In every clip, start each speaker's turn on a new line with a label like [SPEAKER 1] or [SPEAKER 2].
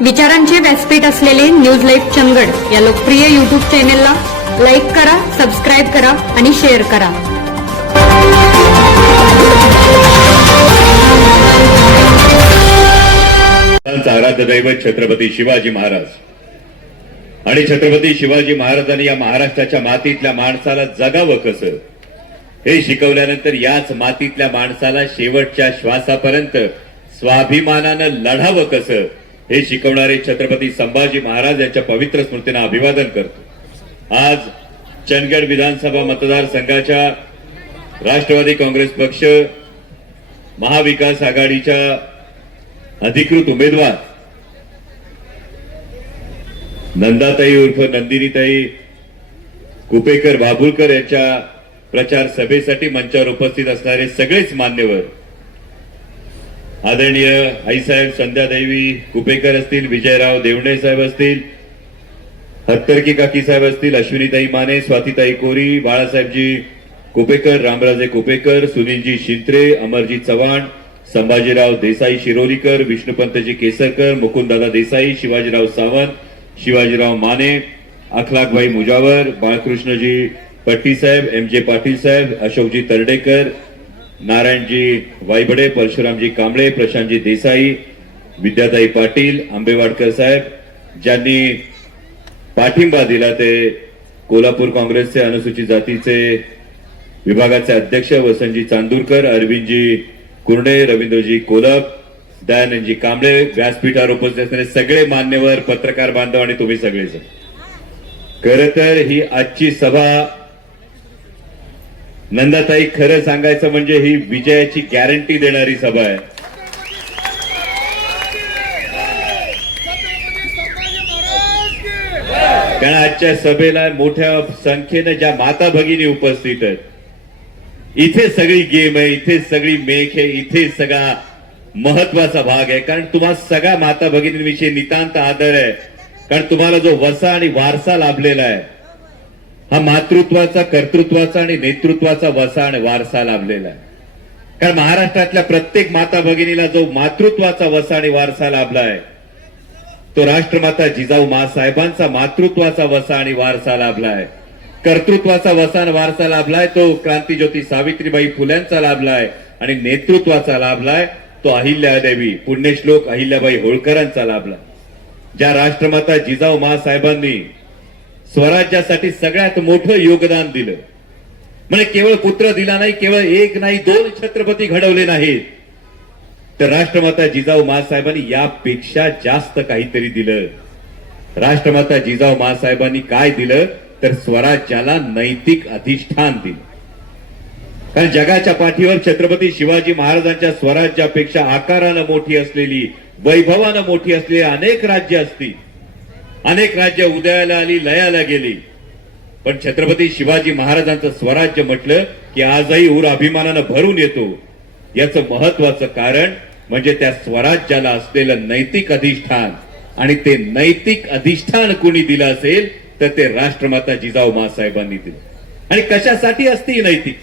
[SPEAKER 1] विचारांचे व्यासपीठ असलेले न्यूज लाईफ चंगड या लोकप्रिय युट्यूब चॅनेलला लाईक करा सबस्क्राईब करा आणि शेअर करा
[SPEAKER 2] छत्रपती शिवाजी महाराज आणि छत्रपती शिवाजी महाराजांनी या महाराष्ट्राच्या मातीतल्या माणसाला जगावं कस हे शिकवल्यानंतर याच मातीतल्या माणसाला शेवटच्या श्वासापर्यंत स्वाभिमानानं लढावं कसं हे शिकवणारे छत्रपती संभाजी महाराज यांच्या पवित्र स्मृतींना अभिवादन करतो आज चंदगड विधानसभा मतदारसंघाच्या राष्ट्रवादी काँग्रेस पक्ष महाविकास आघाडीच्या अधिकृत उमेदवार नंदाताई उर्फ नंदिनीताई कुपेकर बाबुलकर यांच्या प्रचार सभेसाठी मंचावर उपस्थित असणारे सगळेच मान्यवर आदरणीय आईसाहेब संध्यादेवी कुपेकर असतील विजयराव देवणे साहेब असतील हत्तरकी काकी साहेब असतील अश्विनीताई माने स्वातीताई कोरी बाळासाहेबजी कुपेकर रामराजे कुपेकर सुनीलजी शिंत्रे अमरजी चव्हाण संभाजीराव देसाई शिरोलीकर विष्णुपंतजी केसरकर मुकुंददादा देसाई शिवाजीराव सावंत शिवाजीराव माने अखलाकबाई मुजावर बाळकृष्णजी पट्टी साहेब एम जे पाटील साहेब अशोकजी तरडेकर नारायणजी वायबडे परशुरामजी कांबळे प्रशांतजी देसाई विद्याताई पाटील आंबेवाडकर साहेब ज्यांनी पाठिंबा दिला ते कोल्हापूर काँग्रेसचे अनुसूचित जातीचे विभागाचे अध्यक्ष वसंतजी चांदूरकर अरविंदजी कुर्णे रवींद्रजी कोलप दयानंदजी कांबळे व्यासपीठावर उपस्थित असणारे सगळे मान्यवर पत्रकार बांधव आणि तुम्ही सगळेजण खर तर ही आजची सभा नंदाताई खरं सांगायचं म्हणजे ही विजयाची गॅरंटी देणारी सभा आहे कारण आजच्या सभेला मोठ्या संख्येनं ज्या माता भगिनी उपस्थित आहेत इथे सगळी गेम आहे इथे सगळी मेख आहे इथे सगळा महत्वाचा भाग आहे कारण तुम्हा सगळ्या माता भगिनींविषयी नितांत आदर आहे कारण तुम्हाला जो वसा आणि वारसा लाभलेला आहे हा मातृत्वाचा कर्तृत्वाचा आणि नेतृत्वाचा वसा आणि वारसा लाभलेला आहे कारण महाराष्ट्रातल्या प्रत्येक माता भगिनीला जो मातृत्वाचा वसा आणि वारसा लाभला आहे तो राष्ट्रमाता जिजाऊ महासाहेबांचा मातृत्वाचा वसा आणि वारसा लाभला आहे कर्तृत्वाचा वसा आणि वारसा लाभलाय तो क्रांतीज्योती सावित्रीबाई फुल्यांचा लाभलाय आणि नेतृत्वाचा लाभलाय तो अहिल्यादेवी पुण्यश्लोक अहिल्याबाई होळकरांचा लाभला ज्या राष्ट्रमाता जिजाऊ महासाहेबांनी स्वराज्यासाठी सगळ्यात मोठं योगदान दिलं म्हणजे केवळ पुत्र दिला नाही केवळ एक नाही दोन छत्रपती घडवले नाहीत तर राष्ट्रमाता जिजाऊ महासाहेबांनी यापेक्षा जास्त काहीतरी दिलं राष्ट्रमाता जिजाऊ महासाहेबांनी काय दिलं तर स्वराज्याला नैतिक अधिष्ठान दिलं कारण जगाच्या पाठीवर छत्रपती शिवाजी महाराजांच्या स्वराज्यापेक्षा आकारानं मोठी असलेली वैभवानं मोठी असलेली अनेक राज्य असतील अनेक राज्य उदयाला आली लयाला गेली पण छत्रपती शिवाजी महाराजांचं स्वराज्य म्हटलं की आजही उर अभिमानानं भरून येतो याचं महत्वाचं कारण म्हणजे त्या स्वराज्याला असलेलं नैतिक अधिष्ठान आणि ते नैतिक अधिष्ठान कोणी दिलं असेल तर ते राष्ट्रमाता जिजाऊ महासाहेबांनी दिलं आणि कशासाठी असते नैतिक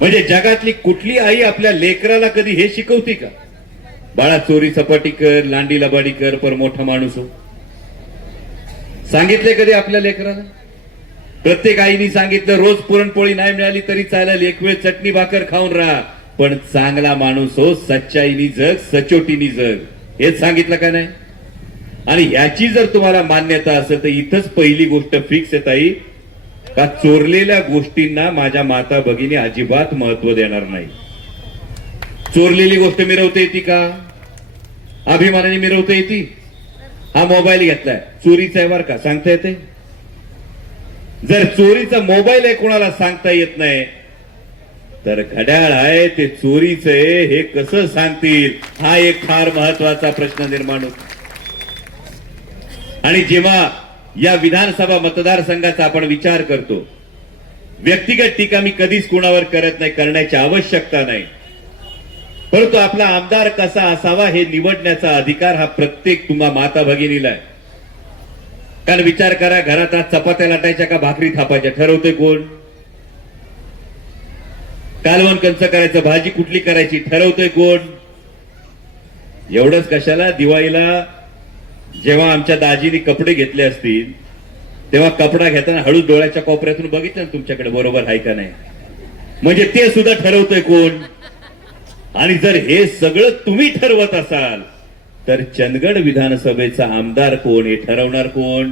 [SPEAKER 2] म्हणजे जगातली कुठली आई आपल्या लेकराला कधी हे शिकवती का बाळा चोरी सपाटी कर लांडी लबाडी कर पर मोठा माणूस हो सांगितले कधी आपल्या लेकराला प्रत्येक आईने सांगितलं रोज पुरणपोळी नाही मिळाली तरी चालेल एक वेळ चटणी भाकर खाऊन राहा पण चांगला माणूस हो सच्चाईनी जग सचोटीनी जग हेच सांगितलं का नाही आणि याची जर तुम्हाला मान्यता असेल तर इथंच पहिली गोष्ट फिक्स येत आई का चोरलेल्या गोष्टींना माझ्या माता भगिनी अजिबात महत्व देणार नाही चोरलेली गोष्ट मिरवता येते का अभिमानाने मिरवता येते हा मोबाईल घेतलाय चोरीचा आहे बरं का सांगता येते जर चोरीचा मोबाईल आहे कोणाला सांगता येत नाही तर घड्याळ आहे ते चोरीच आहे हे कसं सांगतील हा एक फार महत्वाचा प्रश्न निर्माण होतो आणि जेव्हा या विधानसभा मतदारसंघाचा आपण विचार करतो व्यक्तिगत टीका मी कधीच कोणावर करत नाही करण्याची आवश्यकता नाही परंतु आपला आमदार कसा असावा हे निवडण्याचा अधिकार हा प्रत्येक तुम्हा माता भगिनीला आहे कारण विचार करा घरात आज चपात्या लाटायच्या का भाकरी थापायच्या ठरवते कोण कालवण कंच करायचं भाजी कुठली करायची ठरवतोय कोण एवढंच कशाला दिवाळीला जेव्हा आमच्या दाजीने कपडे घेतले असतील तेव्हा कपडा घेताना हळू डोळ्याच्या कोपऱ्यातून बघितलं ना तुमच्याकडे बरोबर आहे का नाही म्हणजे ते सुद्धा ठरवतोय कोण आणि जर हे सगळं तुम्ही ठरवत असाल तर चंदगड विधानसभेचा आमदार कोण हे ठरवणार कोण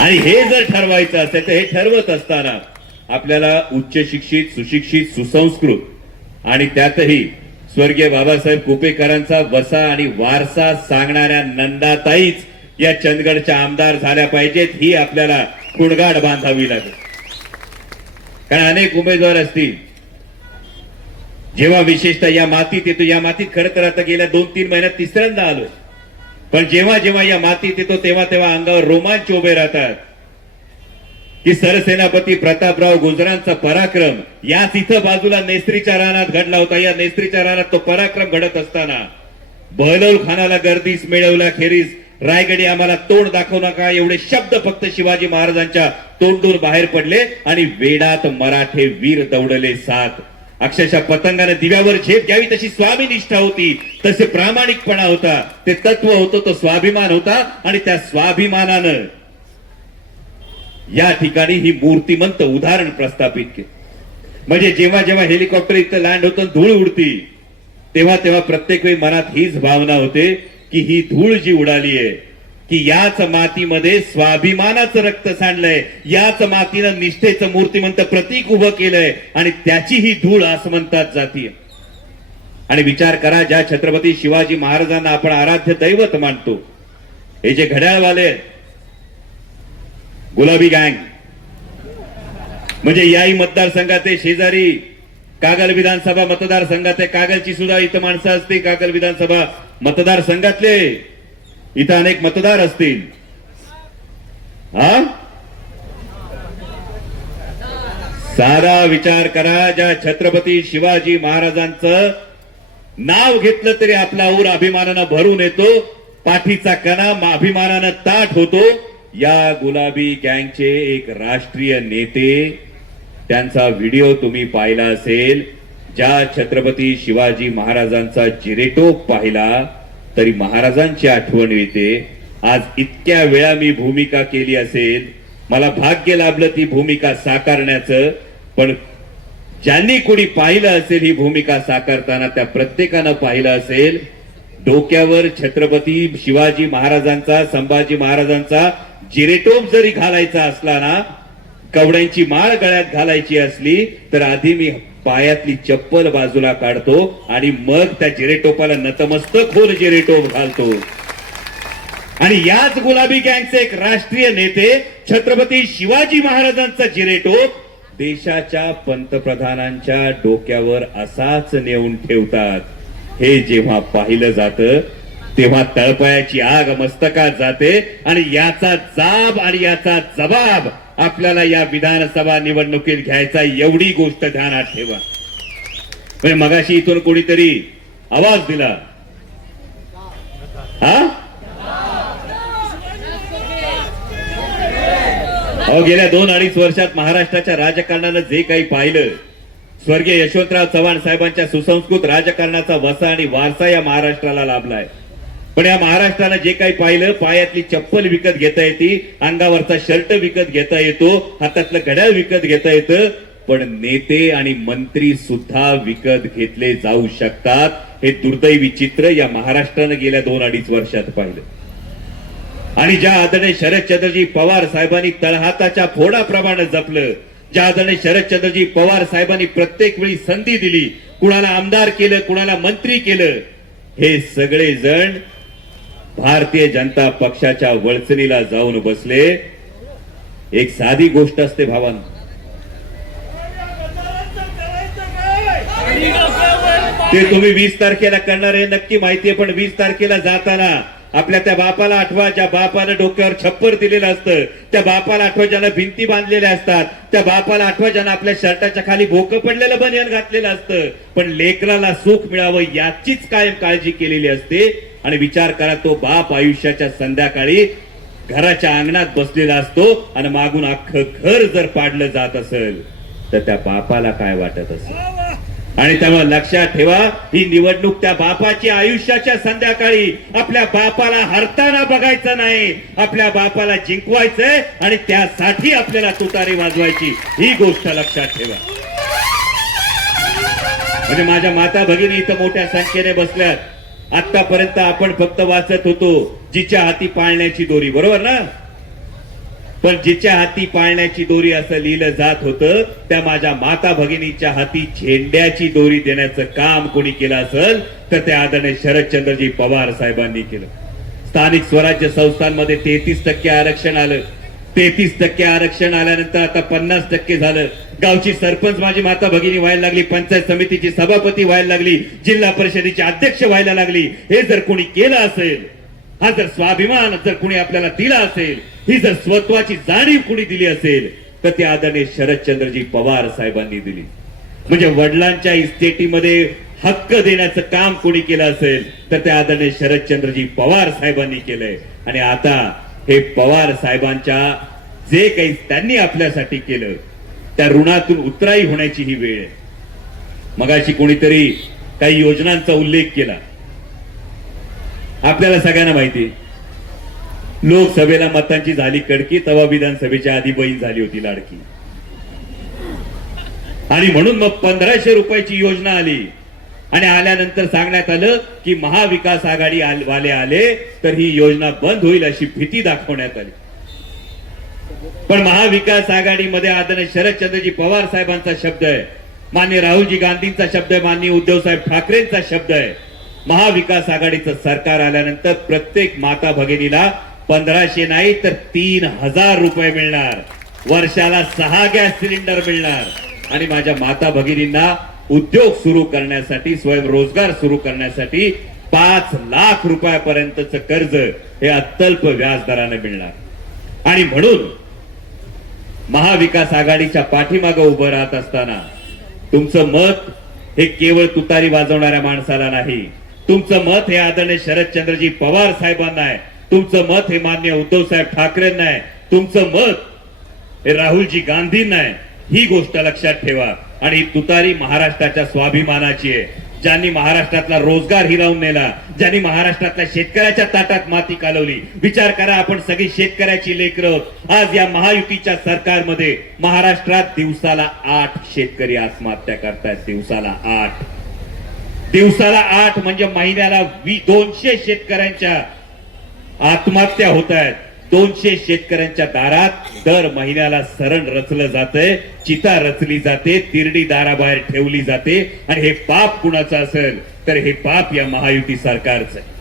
[SPEAKER 2] आणि हे जर ठरवायचं असेल तर हे ठरवत असताना आपल्याला उच्च शिक्षित सुशिक्षित सुसंस्कृत आणि त्यातही स्वर्गीय बाबासाहेब कुपेकरांचा वसा आणि वारसा सांगणाऱ्या नंदाताईच या चंदगडच्या आमदार झाल्या पाहिजेत ही आपल्याला कुडगाड बांधावी लागेल कारण अनेक उमेदवार असतील जेव्हा विशेषतः या मातीत येतो या मातीत खरं तर आता गेल्या दोन तीन महिन्यात तिसऱ्यांदा आलो पण जेव्हा जेव्हा या मातीत येतो तेव्हा तेव्हा अंगावर रोमांच उभे राहतात की सरसेनापती प्रतापराव गुजरांचा पराक्रम या इथं बाजूला नेस्त्रीच्या रानात घडला होता या नेस्त्रीच्या रानात तो पराक्रम घडत असताना बहलोल खानाला गर्दीस मिळवला खेरीस रायगडी आम्हाला तोंड दाखवू नका एवढे शब्द फक्त शिवाजी महाराजांच्या तोंडून बाहेर पडले आणि वेडात मराठे वीर दौडले सात अक्षरशः पतंगाने दिव्यावर झेप घ्यावी तशी स्वामी निष्ठा होती तसे प्रामाणिकपणा होता ते तत्व होतं तो स्वाभिमान होता आणि त्या स्वाभिमानानं या ठिकाणी ही मूर्तिमंत उदाहरण प्रस्थापित केलं म्हणजे जेव्हा जेव्हा हेलिकॉप्टर इथं लँड होतं धूळ उडती तेव्हा तेव्हा प्रत्येक वेळी मनात हीच भावना होते की ही धूळ जी उडाली आहे की याच मातीमध्ये स्वाभिमानाचं रक्त सांडलंय याच मातीनं निष्ठेचं मूर्तिमंत प्रतीक उभं केलंय आणि त्याची ही धूळ आसमंतात जाती आणि विचार करा ज्या छत्रपती शिवाजी महाराजांना आपण आराध्य दैवत मानतो हे जे घड्याळवाले गुलाबी गँग म्हणजे याही मतदारसंघाचे शेजारी कागल विधानसभा मतदारसंघाचे कागलची सुद्धा इथं माणसं असते कागल विधानसभा मतदारसंघातले इथं अनेक मतदार असतील हा सारा विचार करा ज्या छत्रपती शिवाजी महाराजांचं नाव घेतलं तरी आपला ऊर अभिमानानं भरून येतो पाठीचा कणा अभिमानानं ताट होतो या गुलाबी गँगचे एक राष्ट्रीय नेते त्यांचा व्हिडिओ तुम्ही पाहिला असेल ज्या छत्रपती शिवाजी महाराजांचा जिरेटोप पाहिला तरी महाराजांची आठवण येते आज इतक्या वेळा मी भूमिका केली असेल मला भाग्य लाभलं ती भूमिका साकारण्याचं पण ज्यांनी कोणी पाहिलं असेल ही भूमिका साकारताना त्या प्रत्येकानं पाहिलं असेल डोक्यावर छत्रपती शिवाजी महाराजांचा संभाजी महाराजांचा जिरेटोप जरी घालायचा असला ना कवड्यांची माळ गळ्यात घालायची असली तर आधी मी पायातली चप्पल बाजूला काढतो आणि मग त्या जिरेटोपाला नतमस्तक होऊन जिरेटोप घालतो आणि याच गुलाबी गँगचे एक राष्ट्रीय नेते छत्रपती शिवाजी महाराजांचा जिरेटोप देशाच्या पंतप्रधानांच्या डोक्यावर असाच नेऊन ठेवतात हे जेव्हा पाहिलं जात तेव्हा तळपायाची आग मस्तकात जाते आणि याचा जाब आणि याचा जबाब आपल्याला या विधानसभा निवडणुकीत घ्यायचा एवढी गोष्ट ध्यानात ठेवा म्हणजे मगाशी इथून कोणीतरी आवाज दिला हा गेल्या दोन अडीच वर्षात महाराष्ट्राच्या राजकारणानं जे काही पाहिलं स्वर्गीय यशवंतराव चव्हाण साहेबांच्या सुसंस्कृत राजकारणाचा वसा आणि वारसा या महाराष्ट्राला लाभलाय पण या महाराष्ट्रानं जे काही पाहिलं पायातली चप्पल विकत घेता येते अंगावरचा शर्ट विकत घेता येतो हातातलं घड्याळ विकत घेता येतं पण नेते आणि मंत्री सुद्धा विकत घेतले जाऊ शकतात हे दुर्दैवी चित्र या महाराष्ट्रानं गेल्या दोन अडीच वर्षात पाहिलं आणि ज्या शरद शरदचंद्रजी पवार साहेबांनी तळहाताच्या फोडाप्रमाणे जपलं ज्या शरद शरदचंद्रजी पवार साहेबांनी प्रत्येक वेळी संधी दिली कुणाला आमदार केलं कुणाला मंत्री केलं हे सगळे जण भारतीय जनता पक्षाच्या वळचणीला जाऊन बसले एक साधी गोष्ट असते भावान ते तुम्ही वीस तारखेला करणार हे नक्की माहितीये पण वीस तारखेला जाताना आपल्या त्या बापाला आठवा ज्या बापानं डोक्यावर छप्पर दिलेलं असतं त्या बापाला आठवा ज्यानं भिंती बांधलेल्या असतात त्या बापाला आठवा आपल्या शर्टाच्या खाली भोक पडलेलं बनियन घातलेलं असतं पण लेकराला सुख मिळावं याचीच कायम काळजी केलेली असते आणि विचार करा तो बाप आयुष्याच्या संध्याकाळी घराच्या अंगणात बसलेला असतो आणि मागून अख्खं घर जर पाडलं जात असेल तर त्या बापाला काय वाटत असेल आणि त्यामुळे लक्षात ठेवा ही निवडणूक त्या बापाची आयुष्याच्या संध्याकाळी आपल्या बापाला हरताना बघायचं नाही आपल्या बापाला जिंकवायचंय आणि त्यासाठी आपल्याला तुतारी वाजवायची ही गोष्ट लक्षात ठेवा म्हणजे माझ्या माता भगिनी इथं मोठ्या संख्येने बसल्यात आतापर्यंत आपण फक्त वाचत होतो जिच्या हाती पाळण्याची दोरी बरोबर ना पण जिच्या हाती पाळण्याची दोरी असं लिहिलं जात होतं त्या माझ्या माता भगिनीच्या हाती झेंड्याची दोरी देण्याचं काम कोणी केलं असेल तर ते आदरणीय शरदचंद्रजी पवार साहेबांनी केलं स्थानिक स्वराज्य संस्थांमध्ये तेहतीस टक्के आरक्षण आलं तेहतीस टक्के आरक्षण आल्यानंतर आता पन्नास टक्के झालं गावची सरपंच माझी माता भगिनी व्हायला लागली पंचायत समितीची सभापती व्हायला लागली जिल्हा परिषदेची अध्यक्ष व्हायला लागली हे जर कोणी केलं असेल हा जर स्वाभिमान जर कोणी आपल्याला दिला असेल ही जर स्वत्वाची जाणीव कोणी दिली असेल तर ते आदरणीय शरदचंद्रजी पवार साहेबांनी दिली म्हणजे वडिलांच्या इस्टेटीमध्ये हक्क देण्याचं काम कोणी केलं असेल तर ते आदरणीय शरदचंद्रजी पवार साहेबांनी केलंय आणि आता हे पवार साहेबांच्या जे काही त्यांनी आपल्यासाठी केलं त्या ऋणातून उतराई होण्याची ही वेळ आहे मगाशी कोणीतरी काही योजनांचा उल्लेख केला आपल्याला सगळ्यांना माहिती लोकसभेला मतांची झाली कडकी तवा विधानसभेच्या आधी बहीण झाली होती लाडकी आणि म्हणून मग पंधराशे रुपयाची योजना आली आणि आल्यानंतर सांगण्यात आलं की महाविकास आघाडी वाले आले तर ही योजना बंद होईल अशी भीती दाखवण्यात आली पण महाविकास आघाडीमध्ये शरद शरदचंद्रजी पवार साहेबांचा शब्द आहे मान्य राहुलजी गांधींचा शब्द आहे मान्य उद्धवसाहेब ठाकरेंचा शब्द आहे महाविकास आघाडीचं सरकार आल्यानंतर प्रत्येक माता भगिनीला पंधराशे नाही तर तीन हजार रुपये मिळणार वर्षाला सहा गॅस सिलेंडर मिळणार आणि माझ्या माता भगिनींना उद्योग सुरू करण्यासाठी स्वयंरोजगार सुरू करण्यासाठी पाच लाख रुपयापर्यंतच कर्ज हे अत्यल्प व्याजदराने मिळणार आणि म्हणून महाविकास आघाडीच्या पाठीमागं उभं राहत असताना तुमचं मत हे केवळ तुतारी वाजवणाऱ्या माणसाला नाही तुमचं मत हे आदरणीय शरदचंद्रजी पवार साहेबांना आहे तुमचं मत हे मान्य उद्धव साहेब ठाकरेंना आहे तुमचं मत हे राहुलजी गांधींना आहे ही गोष्ट लक्षात ठेवा आणि तुतारी महाराष्ट्राच्या स्वाभिमानाची आहे ज्यांनी महाराष्ट्रातला रोजगार हिरावून नेला ज्यांनी महाराष्ट्रातल्या शेतकऱ्याच्या ताटात माती कालवली विचार करा आपण सगळी शेतकऱ्याची लेकर आज या महायुतीच्या सरकारमध्ये महाराष्ट्रात दिवसाला आठ शेतकरी आत्महत्या करतायत दिवसाला आठ दिवसाला आठ म्हणजे महिन्याला दोनशे शेतकऱ्यांच्या आत्महत्या होत आहेत दोनशे शेतकऱ्यांच्या दारात दर महिन्याला सरण रचलं जाते चिता रचली जाते तिरडी दाराबाहेर ठेवली जाते आणि हे पाप कुणाचं असेल तर हे पाप या महायुती सरकारचं आहे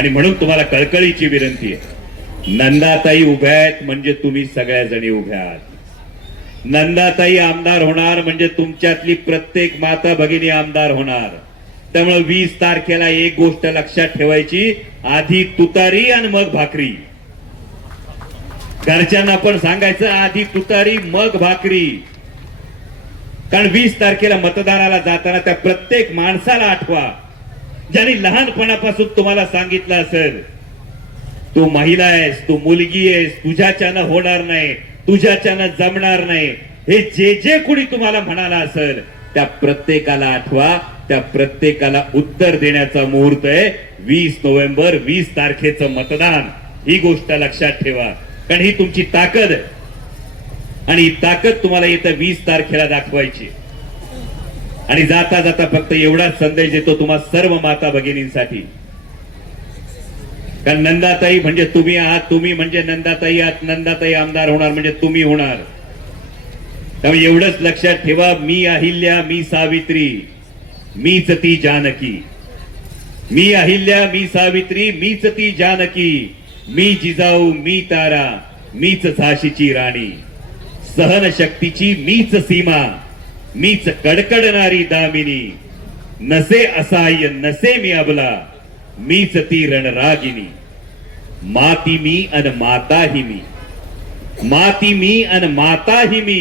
[SPEAKER 2] आणि म्हणून तुम्हाला कळकळीची विनंती आहे नंदाताई उभ्या आहेत म्हणजे तुम्ही सगळ्याजणी उभ्या आहात नंदाताई आमदार होणार म्हणजे तुमच्यातली प्रत्येक माता भगिनी आमदार होणार त्यामुळे वीस तारखेला एक गोष्ट लक्षात ठेवायची आधी तुतारी आणि मग भाकरी घरच्यांना पण सांगायचं आधी तुतारी मग भाकरी कारण वीस तारखेला मतदानाला जाताना त्या प्रत्येक माणसाला आठवा ज्यांनी लहानपणापासून तुम्हाला सांगितलं असेल तू महिला आहेस तू मुलगी आहेस तुझ्याच्यानं होणार नाही तुझ्याच्यानं जमणार नाही हे जे जे कुणी तुम्हाला म्हणाला असेल त्या प्रत्येकाला आठवा त्या प्रत्येकाला उत्तर देण्याचा मुहूर्त आहे वीस नोव्हेंबर वीस तारखेचं मतदान ही गोष्ट लक्षात ठेवा कारण ही तुमची ताकद आणि ही ताकद तुम्हाला येत्या वीस तारखेला दाखवायची आणि जाता जाता फक्त एवढाच संदेश देतो तुम्हाला सर्व माता भगिनींसाठी कारण नंदाताई म्हणजे तुम्ही आहात तुम्ही म्हणजे नंदाताई आहात नंदाताई आमदार होणार म्हणजे तुम्ही होणार त्यामुळे एवढंच लक्षात ठेवा मी अहिल्या मी सावित्री मीच ती जानकी मी अहिल्या मी सावित्री मीच ती जानकी मी जिजाऊ मी तारा मीच झाशीची राणी सहन शक्तीची मीच सीमा मीच कडकडणारी दामिनी नसे असाय नसे मी अबला मीच ती रणरागिनी माती मी अन माता ही मी माती मी अन माता ही मी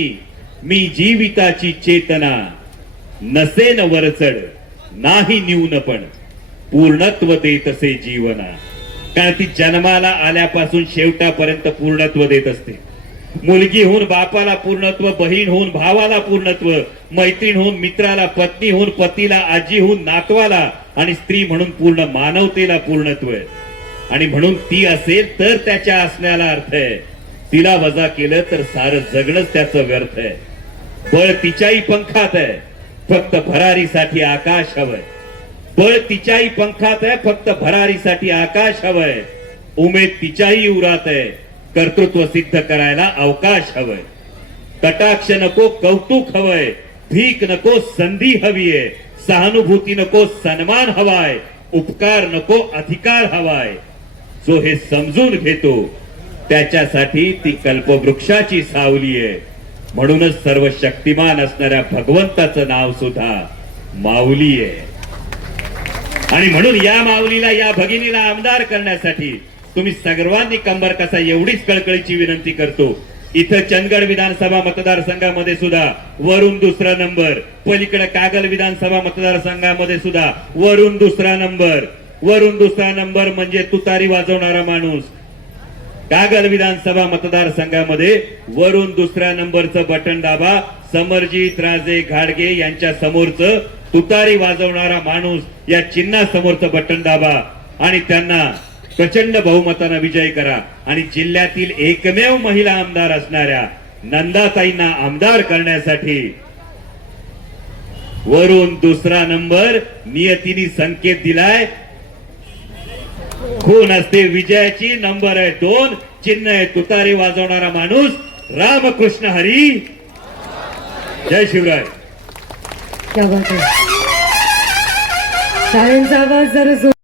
[SPEAKER 2] मी जीविताची चेतना नसेन वरचड नाही पण पूर्णत्व तसे जीवना कारण ती जन्माला आल्यापासून शेवटापर्यंत पूर्णत्व देत असते मुलगी होऊन बापाला पूर्णत्व बहीण होऊन भावाला पूर्णत्व मैत्रीण होऊन मित्राला पत्नी होऊन पतीला आजी होऊन नातवाला आणि स्त्री म्हणून पूर्ण मानवतेला पूर्णत्व आहे आणि म्हणून ती असेल तर त्याच्या असण्याला अर्थ आहे तिला वजा केलं तर सारं जगणच त्याचं व्यर्थ आहे बळ तिच्याही पंखात आहे फक्त भरारीसाठी आकाश हवंय बळ तिच्याही पंखात आहे फक्त भरारीसाठी आकाश हवंय उमेद तिच्याही उरात आहे कर्तृत्व सिद्ध करायला अवकाश हवंय कटाक्ष नको कौतुक हवंय भीक नको संधी आहे सहानुभूती नको सन्मान हवाय उपकार नको अधिकार हवाय जो हे समजून घेतो त्याच्यासाठी ती कल्पवृक्षाची सावली आहे म्हणूनच सर्व शक्तिमान असणाऱ्या भगवंताचं नाव सुद्धा माऊली आहे आणि म्हणून या माऊलीला या भगिनीला आमदार करण्यासाठी तुम्ही सर्वांनी कंबर कसा एवढीच कळकळीची विनंती करतो इथं चंदगड विधानसभा मतदारसंघामध्ये सुद्धा वरून दुसरा नंबर पलीकडे कागल विधानसभा मतदारसंघामध्ये सुद्धा वरून दुसरा नंबर वरून दुसरा नंबर म्हणजे तुतारी वाजवणारा माणूस कागल विधानसभा मतदारसंघामध्ये वरून दुसऱ्या नंबरचं बटन दाबा समरजीत राजे घाडगे यांच्या समोरचं तुतारी वाजवणारा माणूस या चिन्हासमोरचं बटन दाबा आणि त्यांना प्रचंड बहुमतानं विजय करा आणि जिल्ह्यातील एकमेव महिला आमदार असणाऱ्या नंदाताईंना आमदार करण्यासाठी वरून दुसरा नंबर नियतीने संकेत दिलाय खून असते विजयाची नंबर आहे दोन चिन्ह आहे तुतारी वाजवणारा माणूस रामकृष्ण हरी जय शिवराय क्या बात है साइंस आवाज जरा